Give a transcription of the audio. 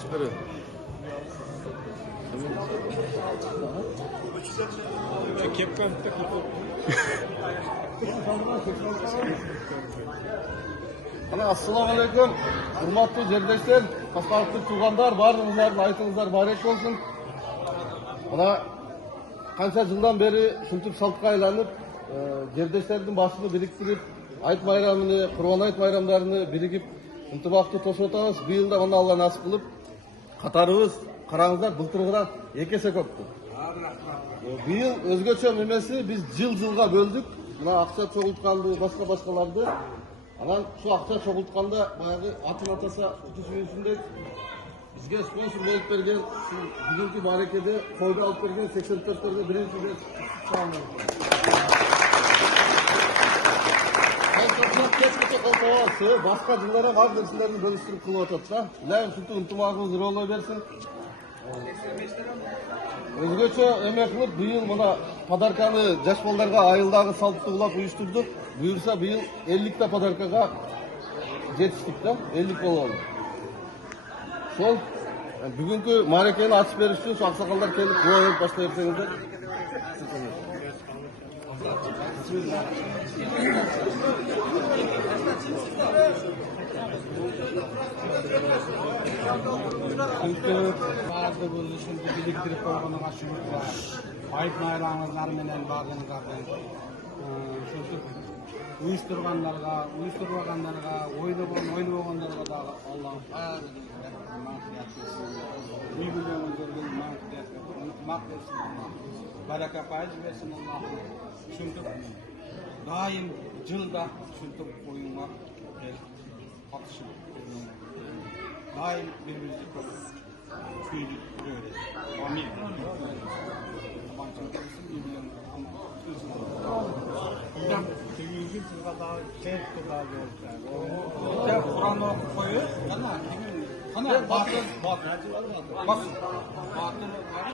Süper. Ana assalamu alaykum. Hurmatlı жердештер, Qaşqarovдық туғандар, барлығыңыздардың айтыңыздар барек болсын. Ana qancha жылдан beri шынтып салтқа айланып, жердештердің басыны біріктіріп, айт майрамыны, Құрбан айт майрамдарыны бірігіп, ынтымақты тосып отырмыз. Биыл да мына Алла насip қылып, қатарыбыз қараңыздар былтырғыдан 2 есе көпті. Биыл өзгөчө немесі біз жыл-жылға бөлдік. Мына ақша çoğultқанды, басқа-басқаларды. Анан şu ақша çoğultқанда баяғы атын атаса күтісуінде бізге спонсор болып берген, бүгінгі барекеде қойды алып берген 84-терде біріншіде сағындар. Басқа жылдары бар нәрселерді бөлістіріп қылып отырды. Ләйім сүрті ынтымағымыз ролай берсін. Өзгөчө эме кылып быйыл мына подарканы жаш балдарга айылдагы салттуу кылып уюштурдук. Буюрса быйыл 50 подаркага жетиштик да, 50 бололу. Сол бүгүнкү маарекени ачып бериш үчүн şu аксакалдар келип дуа берип баштай берсеңиздер. Bazı buluşunda biriktirip koyduğunu aşımızla ayıp mayramızlar menen bazılardan uyuşturganlarga, uyuşturmaganlarga, oylu boğanlarga da Allah'ın mağfiret baraka payız versin Allah'ım. Çünkü daim yılda çünkü oyunlar atışın. Daim birbirimizi koruyoruz. Büyüdük böyle. Amin. Hocam, sevgili sizga daha sevgi daha olsun. Kur'an okup koyuyor. Kana batıl.